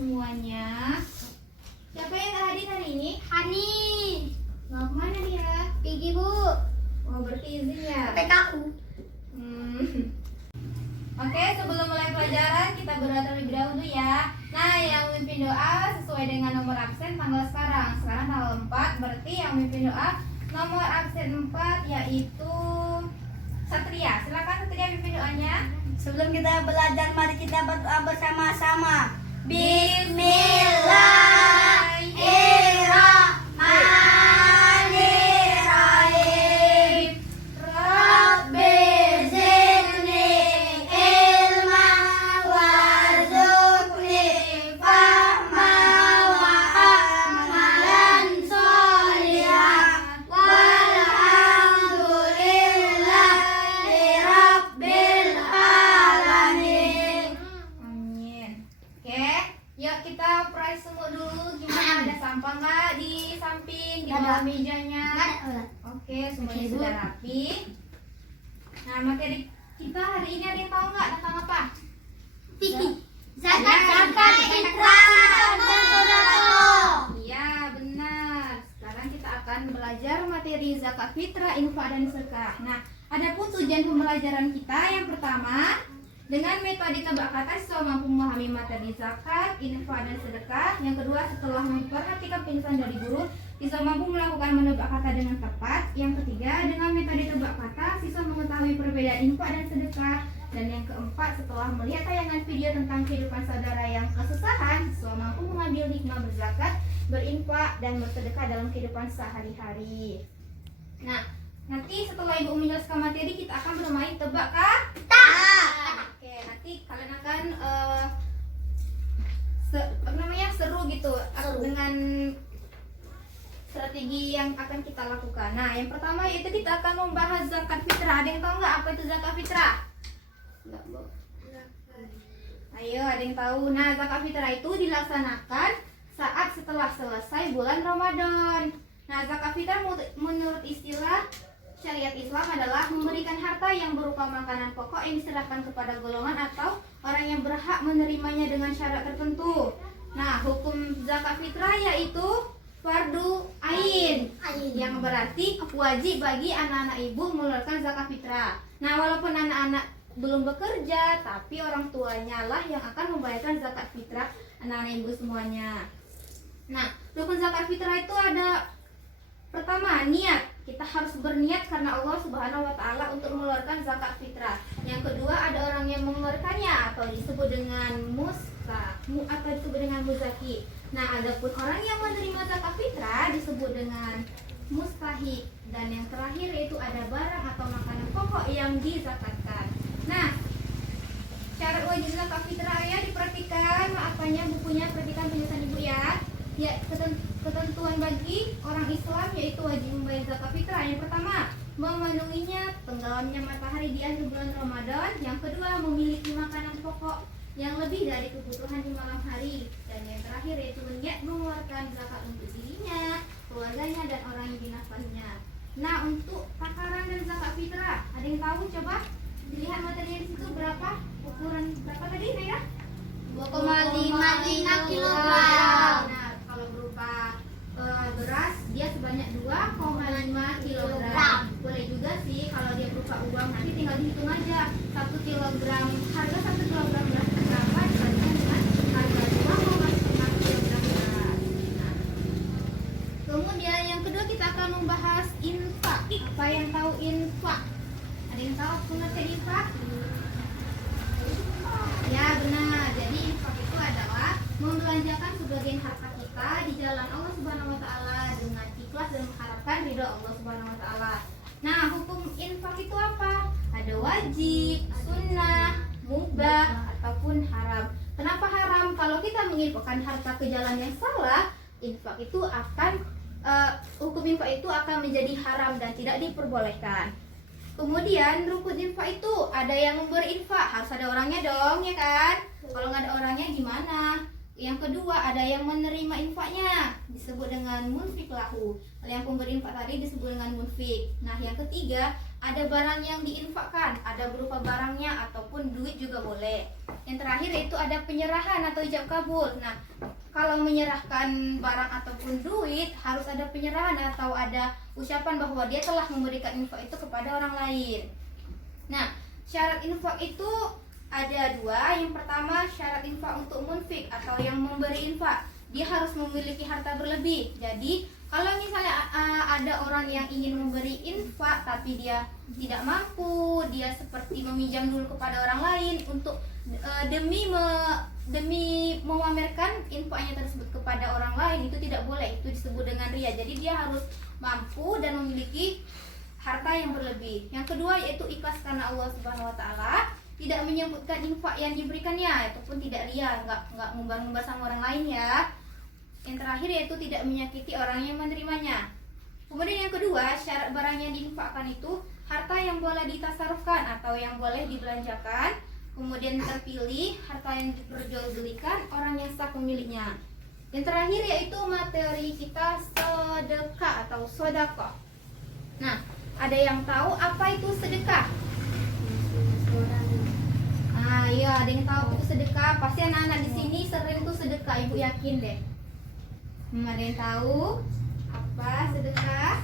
semuanya. Siapa yang gak hadir hari ini? Hani. Mau kemana dia? Pergi Bu. Oh, berarti izin ya? PKU. Oke, sebelum mulai pelajaran kita berdoa terlebih dahulu ya. Nah, yang memimpin doa sesuai dengan nomor absen tanggal sekarang. Sekarang tanggal 4, berarti yang memimpin doa nomor absen 4 yaitu Satria. Silakan Satria mimpin doanya. Sebelum kita belajar, mari kita berdoa bersama-sama. Bismillahirrahmanirrahim. Rabbi zidni ilman warzuqni fahman wa amalan sholihan walhamdulillahi rabbil alamin. Amin. Oke, yuk kita price semua dulu. Gimana, ada sampah nggak di samping, di bawah mejanya? Oke, semuanya Oke, Bu. sudah rapi. Nah, materi kita hari ini ada yang tahu nggak tentang apa? Zakat fitrah dan sedekah. Iya, benar. Sekarang kita akan belajar materi zakat fitrah, infak, dan sedekah. Nah, adapun tujuan pembelajaran kita yang pertama, dengan metode tebak kata siswa mampu memahami materi zakat, infak, dan sedekah. Yang kedua, setelah memperhatikan penjelasan dari guru, siswa mampu melakukan menebak kata dengan tepat. Yang ketiga, dengan metode tebak kata, siswa mengetahui perbedaan infak dan sedekah. Dan yang keempat, setelah melihat tayangan video tentang kehidupan saudara yang kesusahan, siswa mampu mengambil hikmah berzakat, berinfak, dan bersedekah dalam kehidupan sehari-hari. Nah, nanti setelah Ibu menjelaskan materi, kita akan bermain tebak kata. Oke, nanti kalian akan seru gitu dengan strategi yang akan kita lakukan. Nah, yang pertama yaitu kita akan membahas zakat fitrah. Ada yang tahu nggak apa itu zakat fitrah? Ayo, ada yang tahu? Nah, zakat fitrah itu dilaksanakan saat setelah selesai bulan Ramadan. Nah, zakat fitrah menurut istilah syariat Islam adalah memberikan harta yang berupa makanan pokok yang diserahkan kepada golongan atau orang yang berhak menerimanya dengan syarat tertentu. Nah, hukum zakat fitrah yaitu fardu ain, yang berarti wajib bagi anak-anak ibu mengeluarkan zakat fitrah. Nah, walaupun anak-anak belum bekerja, tapi orang tuanya lah yang akan membayarkan zakat fitrah anak-anak ibu semuanya. Nah, rukun zakat fitrah itu ada pertama, niat. Kita harus berniat karena Allah Subhanahu wa taala untuk mengeluarkan zakat fitrah. Yang kedua, ada orang yang mengeluarkannya atau disebut dengan atau disebut dengan muzaki. Nah, adapun orang yang menerima zakat fitrah disebut dengan mustahik. Dan yang terakhir yaitu ada barang atau makanan pokok yang dizakatkan. Nah, syarat wajib zakat fitrah ya diperhatikan, apanya bukunya, perhatikan penjelasan Ibu ya. Ya, ketentuan bagi orang Islam yaitu wajib membayar zakat fitrah. Yang pertama, memenuhinya tenggelamnya matahari di akhir bulan Ramadan. Yang kedua, memiliki makanan pokok yang lebih dari kebutuhan di malam hari. Dan yang terakhir yaitu niat mengeluarkan zakat untuk dirinya, keluarganya, dan orang yang dinafkahinya. Nah, untuk takaran dan zakat fitrah, ada yang tahu? Coba dilihat materinya di situ berapa? Ukuran berapa tadi, Naya? 2,55 kilogram. Nah, kalau berupa beras dia sebanyak 2,5 kg. Boleh juga sih kalau dia berupa uang, nanti tinggal dihitung aja 1 kg, harga 1 kg beras berapa dibandingkan dengan harga 2,5 kg beras. Nah, kemudian yang kedua kita akan membahas infak. Apa yang tahu infak? Ada yang tahu pengertian infak? Ya, benar. Jadi infak itu adalah membelanjakan sebagian harta kita di jalan Allah Subhanahu wa taala dengan ikhlas dan mengharapkan ridho Allah Subhanahu wa taala. Nah, hukum infak itu apa? Ada wajib, sunnah, mubah, ataupun haram. Kenapa haram? Kalau kita menginfakkan harta ke jalan yang salah, infak itu akan hukum infak itu akan menjadi haram dan tidak diperbolehkan. Kemudian rukun infak itu ada yang berinfak, harus ada orangnya dong, ya kan? Kalau nggak ada orangnya gimana? Yang kedua, ada yang menerima infaknya, disebut dengan munfik lahu. Yang pemberi infak tadi disebut dengan munfik. Nah, yang ketiga, ada barang yang diinfakkan, ada berupa barangnya ataupun duit juga boleh. Yang terakhir yaitu ada penyerahan atau ijab kabul. Nah, kalau menyerahkan barang ataupun duit harus ada penyerahan atau ada ucapan bahwa dia telah memberikan infak itu kepada orang lain. Nah, syarat infak itu ada dua. Yang pertama syarat infak untuk munfik atau yang memberi infak, dia harus memiliki harta berlebih. Jadi kalau misalnya ada orang yang ingin memberi infak tapi dia tidak mampu, dia seperti meminjam dulu kepada orang lain untuk demi memamerkan infaknya tersebut kepada orang lain, itu tidak boleh, itu disebut dengan riya. Jadi dia harus mampu dan memiliki harta yang berlebih. Yang kedua yaitu ikhlas karena Allah Subhanahu wa taala, tidak menyebutkan infak yang diberikannya ataupun tidak riya, enggak ngumbar-ngumbar sama orang lain ya. Yang terakhir yaitu tidak menyakiti orang yang menerimanya. Kemudian yang kedua, syarat barang yang diinfakkan itu harta yang boleh ditasarufkan atau yang boleh dibelanjakan. Kemudian terpilih harta yang diperjualbelikan orang yang sah pemiliknya. Yang terakhir yaitu materi kita sedekah atau sedekah. Nah, ada yang tahu apa itu sedekah? Iya, ada yang tahu itu sedekah. Pasti anak-anak di sini sering tuh sedekah, ibu yakin deh. Ada yang tahu apa sedekah?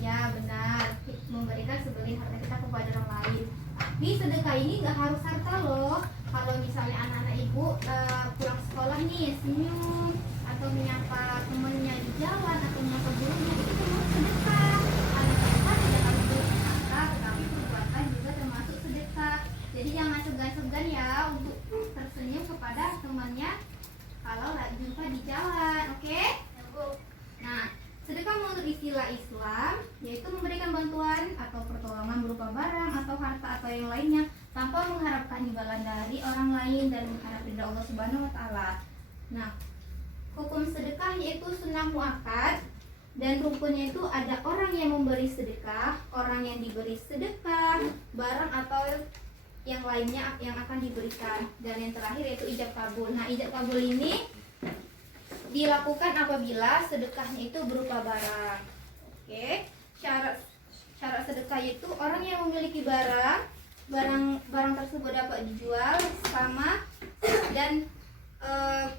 Ya benar, memberikan sebagian harta kita kepada orang lain. Tapi sedekah ini nggak harus harta loh. Kalau misalnya anak-anak ibu pulang sekolah nih senyum atau menyapa temennya di jalan atau menyapa gurunya, itu termasuk sedekah. Anak-anak tidak harus beri harta, tetapi perbuatan juga termasuk sedekah. Jadi jangan segan-segan ya untuk tersenyum kepada temannya kalau lagi jumpa di jalan, oke? Nah, sedekah menurut istilah Islam yaitu memberikan bantuan atau pertolongan berupa barang atau harta atau yang lainnya tanpa mengharapkan imbalan dari orang lain dan mengharap ridha Allah Subhanahu wa taala. Nah, hukum sedekah yaitu sunnah muakkad dan rukunnya itu ada orang yang memberi sedekah, orang yang diberi sedekah, barang atau yang lainnya yang akan diberikan, dan yang terakhir yaitu ijab kabul. Nah, ijab kabul ini dilakukan apabila sedekahnya itu berupa barang. Oke, syarat sedekah itu orang yang memiliki barang tersebut dapat dijual sama dan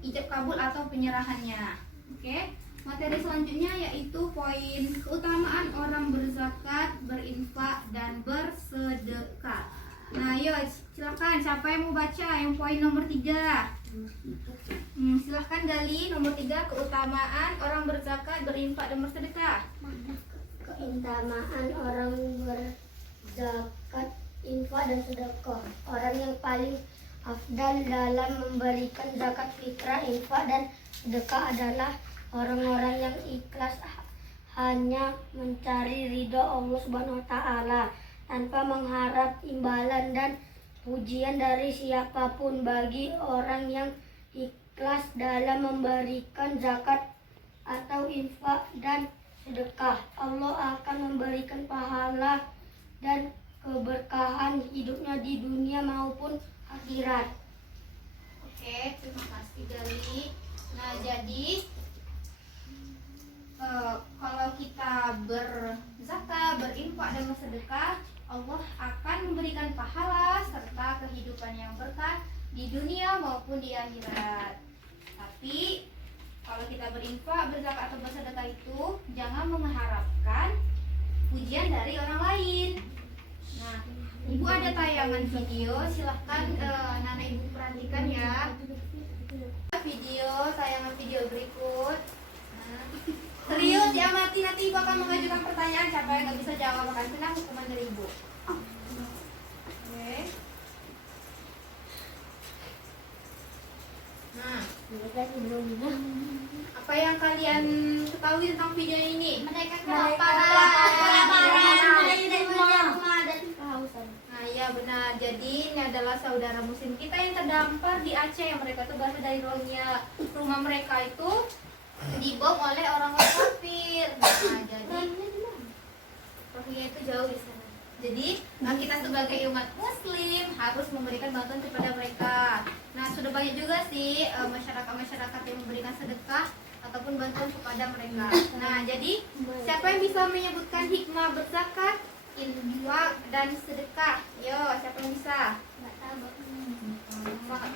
ijab kabul atau penyerahannya. Oke, materi selanjutnya yaitu poin keutamaan orang berzakat, berinfak dan bersedekah. Nah, yuk silakan siapa yang mau baca yang poin nomor 3. Silahkan Gali, nomor 3, keutamaan orang berzakat, berinfak dan bersedekah. Keutamaan orang berzakat, infak dan sedekah. Orang yang paling afdal dalam memberikan zakat fitrah, infak dan sedekah adalah orang-orang yang ikhlas hanya mencari ridho Allah Subhanahu wa taala tanpa mengharap imbalan dan pujian dari siapapun. Bagi orang yang ikhlas dalam memberikan zakat atau infak dan sedekah, Allah akan memberikan pahala dan keberkahan hidupnya di dunia maupun akhirat. Oke, terima kasih Gali. Nah, jadi kalau kita berzakat, berinfak dan bersedekah, Allah akan memberikan pahala serta kehidupan yang berkah di dunia maupun di akhirat. Tapi kalau kita berinfak, berzakat atau bersedekah itu jangan mengharapkan pujian dari orang lain. Nah, Ibu ada tayangan video, silahkan Nana Ibu perhatikan ya. Tayangan video berikut. Nah, serius diamati, nanti Ibu akan mengajukan pertanyaan, siapa yang nggak bisa jawab akan kena hukuman dari Ibu. Oke. Nah, apa yang kalian ketahui tentang video ini? Mereka Nah, ya benar. Jadi ini adalah saudara muslim kita yang terdampar di Aceh, yang mereka itu berasal dari Rohingya. Rumah mereka itu dibom oleh orang-orang kafir. Nah, jadi Rohingya itu jauh di sana. Jadi kita sebagai umat muslim harus memberikan bantuan kepada mereka. Nah, sudah banyak juga sih masyarakat yang memberikan sedekah ataupun bantuan kepada mereka. Nah, jadi siapa yang bisa menyebutkan hikmah berzakat, infak dan sedekah? Yo, siapa yang bisa? Nggak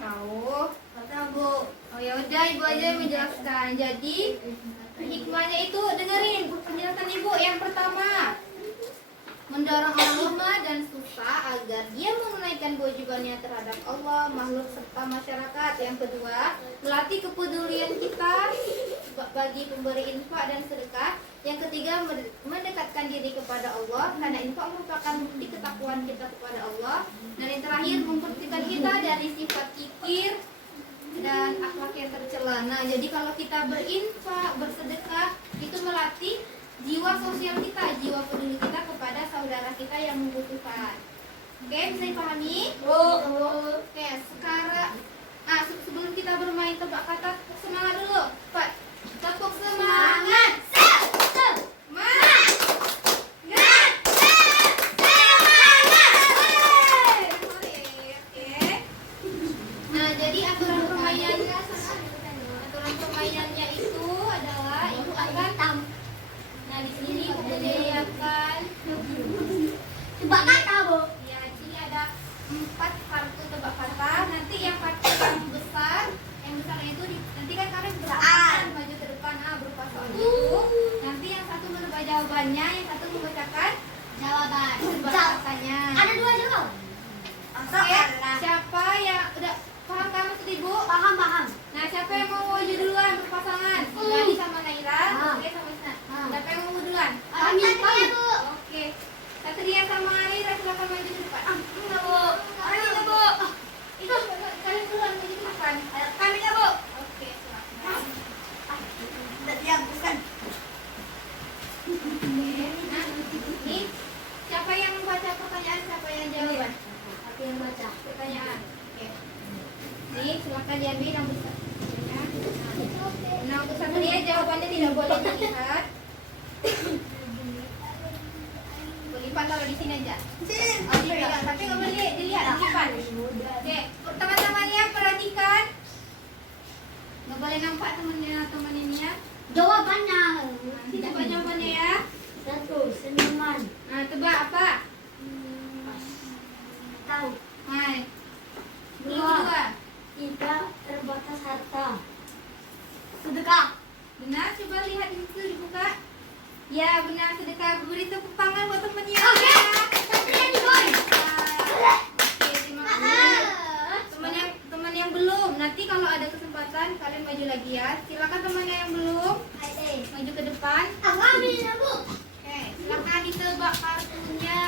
tahu. Nggak tahu, Bu. Oh ya udah, Ibu aja yang menjelaskan. Jadi hikmahnya itu dengerin penjelasan Ibu. Yang pertama, mendorong orang lemah dan susah agar dia menunaikan kewajibannya terhadap Allah, makhluk serta masyarakat. Yang kedua, melatih kepedulian kita bagi pemberi infak dan sedekah. Yang ketiga, mendekatkan diri kepada Allah karena infak merupakan bukti ketakwaan kita kepada Allah. Dan yang terakhir, membersihkan kita dari sifat kikir dan akhlak yang tercela. Nah, jadi kalau kita berinfak, bersedekah, itu melatih jiwa sosial kita, jiwa peduli kita kepada saudara kita yang membutuhkan. Oke, bisa dipahami? Oke, sekarang sebelum kita bermain tebak kata, semangat dulu, Pak. Tepuk semangat. Nah, jadi aturan permainannya itu adalah Ibu akan. Nah, di sini Ibu menyediakan Tebak kata, Bu. ya, di sini ada 4 kartu tebak kata. Nanti yang kartu yang besarnya itu nanti kan kalian berpasangan maju ke depan berupa soal itu. Nanti yang satu menebak jawabannya, yang satu membacakan jawaban tebak katanya. Ada 2 jawab. Oke, siapa yang udah paham kamu tadi, Bu? Paham. Nah, siapa yang mau maju duluan berpasangan? Gadi sama Naira, oke sama Isna. Siapa yang mau duluan? Kami, Bu. Oke. Satria sama Naira silakan maju ke depan. Enggak, Bu. Orang itu, Bu. Itu kalian duluan maju ke depan. Kami, Bu. Oke, silakan. Yang bukan. Nah, ini siapa yang membaca pertanyaan, siapa yang jawaban? Aku yang baca. Pertanyaan. Oke. Nih, silakan diambil yang besar. Ya. Nah, untuk Satria jawabannya tidak boleh dilihat. Lipat kalau di sini aja. Oh, dipegang, tapi nggak boleh dilihat, lipat. Oke, teman-temannya perhatikan. Nggak boleh nampak teman-temannya. Jawabannya. Coba jawabannya ya. 1. Senyuman. Nah, tebak apa? Tahu. Hai. Dua. Kedua. Tidak terbatas harta. Sedekah. Benar, coba lihat itu dibuka. Ya, benar, sedekah. Beri tepuk tangan buat temannya. Oke. Satria di boy. Oke, terima kasih. Teman yang belum, nanti kalau ada kesempatan kalian maju lagi ya. Silakan temannya yang belum maju ke depan. Aku ambil ya, Bu. Oke, silakan ditebak kartunya.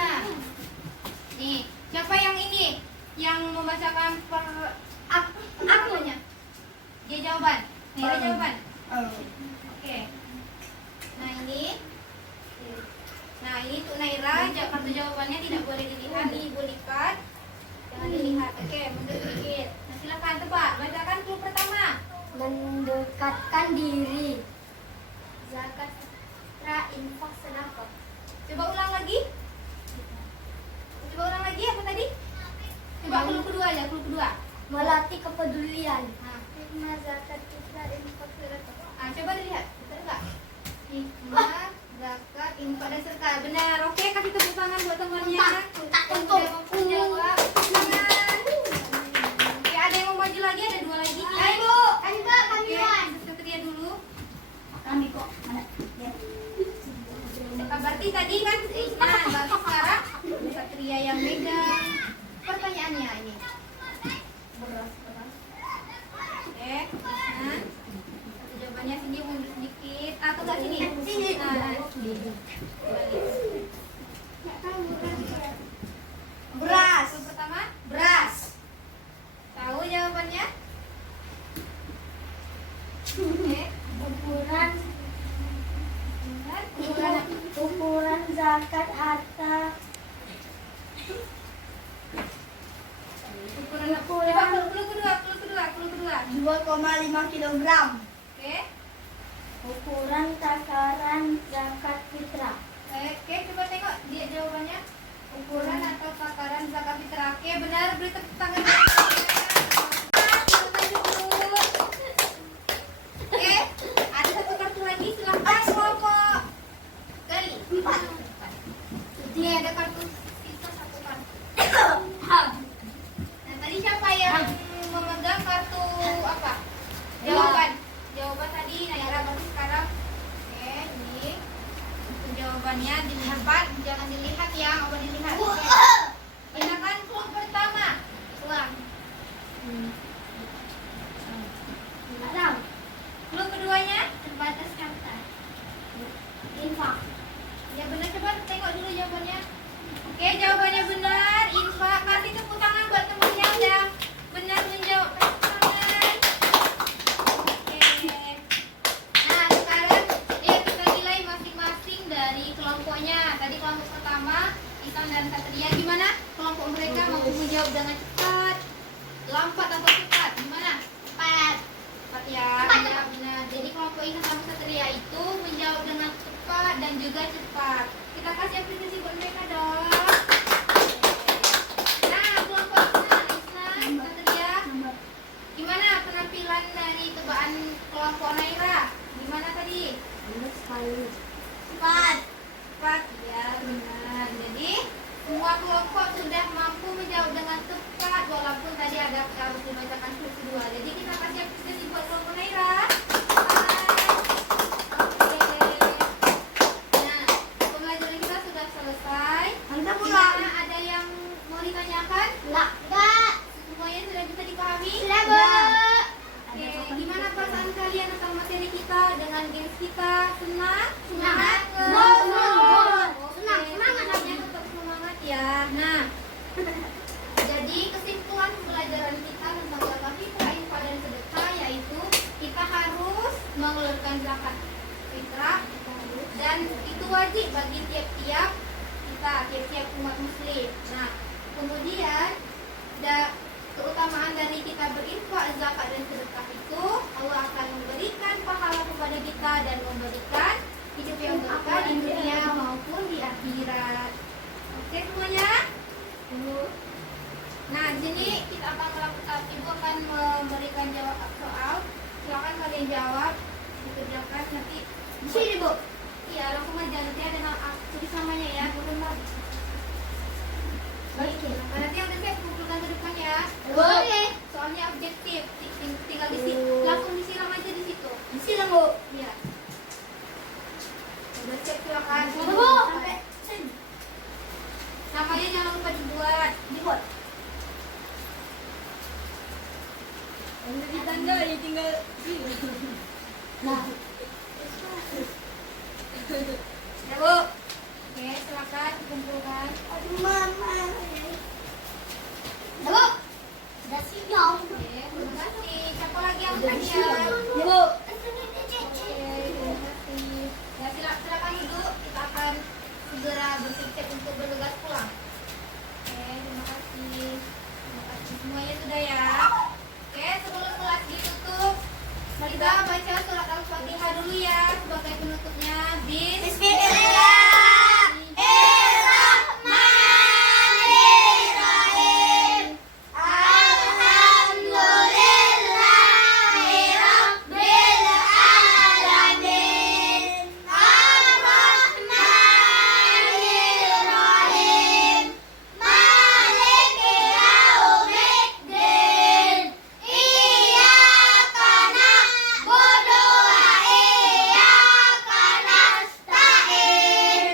Nih, siapa yang ini? Yang membacakan Aku. Dia jawaban. Naira jawaban. Oke. Nah, ini untuk Naira, kartu jawabannya tidak boleh dilihat. Nih, Ibu lipat. Jangan dilihat. Oke, mundur sedikit. Nah, silakan tebak. Bacakan clue pertama. Mendekatkan diri. Zakat, fitrah, infak, sedekah. Coba ulang lagi. Apa tadi? Coba clue kedua aja, clue kedua. Melatih kepedulian. Nah, Hikmah zakat fitrah infak sedekah. coba dilihat. Betul nggak? Hikmah, zakat, infak, dan sedekah. Benar. Oke, kasih tepuk tangan buat temannya. Yang sudah menjawab. Tangan. Oke, ada yang mau maju lagi? Ada 2 lagi. Ayo, Mbak, kami Oke, Satria dulu. Kami kok. Berarti tadi kan Isnan, berarti sekarang Satria yang megang pertanyaannya ini. Beras. Oke, Isnan. Satu jawabannya sini, mundur sedikit. Atau nggak sini? Sini. Nah, Beras. Yang pertama, Beras. tahu jawabannya? Oke. Ukuran zakat harta. Ukuran apa? Coba clue kedua. 2,5 kilogram. Oke. Ukuran takaran zakat fitrah. Oke, coba tengok dia jawabannya. Ukuran atau takaran zakat fitrah. Oke, benar, beri tepuk tangan. Oke, ada jawabannya dilihat, jangan dilihat ya, apa dilihat. Oke. Gunakan clue pertama. Ulang. Alam. Clue keduanya. Terbatas kata. Infak. Ya benar, coba tengok dulu jawabannya. Oke, jawabannya benar. Infak. Kasih tepuk tangan buat temannya udah benar menjawab. Kasih tepuk tangan. Oke. Nah, sekarang kita nilai masing-masing dari kelompoknya. Tadi kelompok pertama, Isan dan Satria, gimana? Kelompok mereka mampu menjawab dengan cepat, lambat atau cepat? Gimana? Cepat. Cepat ya, ya benar. Jadi kelompok Isan sama Satria itu menjawab dengan cepat dan juga cepat. Kita kasih apresiasi buat mereka dong. Nah, kelompok Isan, Satria, gimana penampilan dari tebakan kelompok Naira? Gimana tadi? Cepat. Cepat, ya benar. Jadi semua kelompok sudah mampu menjawab dengan tepat walaupun tadi ada harus dibacakan kedua. Jadi kita kasih apresiasi buat kelompok Naira. Oke. Nah, pembelajaran kita sudah selesai. Kita pulang. Gimana, ada yang mau ditanyakan? Enggak. Semuanya sudah bisa dipahami? Sudah, Bu. Oke, gimana perasaan kalian tentang materi kita dengan games kita? Senang? Semangat. Oke, semangatnya tetap semangat ya. Nah, jadi kesimpulan pembelajaran kita tentang zakat fitrah, infak dan sedekah yaitu kita harus mengeluarkan zakat fitrah dan itu wajib bagi tiap-tiap kita, tiap-tiap umat muslim. Nah, kemudian keutamaan dari kita berinfak, zakat dan sedekah itu Allah akan memberikan pahala kepada kita dan memberikan hidup yang berkah di dunia maupun di akhirat. Oke semuanya? Nah, di sini kita akan melakukan, Ibu akan memberikan jawab soal. Silakan kalian jawab, dikerjakan nanti. Di sini, Bu. Iya, langsung aja nanti ada tulis namanya ya, benar. Oke. Nanti yang terkait kumpulkan ke depan ya. Boleh. Soalnya objektif, tinggal langsung disiram aja di situ. Silakan, Bu. Iya. Udah cek silakan. Bu. Sampai namanya jangan lupa dibuat. Dibuat. Di tanda ya tinggal Nah. Ya Bu. Oke, silakan dikumpulkan. Aduh, Mama. Bu. Sudah siap. Oke, terima kasih. Siapa lagi yang tanya? Bu. Oke, terima kasih. Ya silakan duduk. Kita akan segera bersiap untuk bergegas pulang. Oke, terima kasih. Terima kasih semuanya sudah ya. Oke, sebelum kelas ditutup, kita baca surat Al-Fatihah dulu ya sebagai penutupnya. Bismillahirrahmanirrahim. Alhamdulillahirabbil alamin. Ar-Rahmanirrahim. Maliki yaumiddin. Iyyaka na'budu wa iyyaka nasta'in.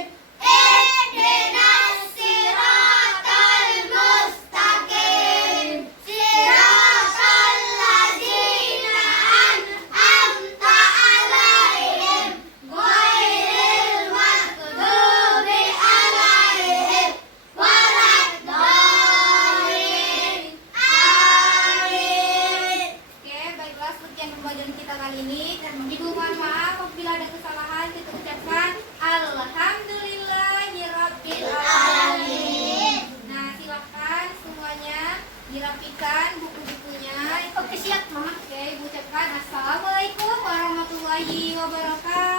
Ihdinas siratal mustaqim. Siratal ladzina an'amta 'alaihim ghairil maghdubi 'alaihim waladdallin. Amin. Oke, baiklah sekian pembelajaran kita kali ini. Ibu mohon maaf apabila ada kesalahan. Kita ucapkan Alhamdulillahirabbil alamin. Nah, silakan semuanya dirapikan buku-bukunya. Oke, siap, Mama. Oke, Ibu ucapkan Assalamualaikum warahmatullahi wabarakatuh.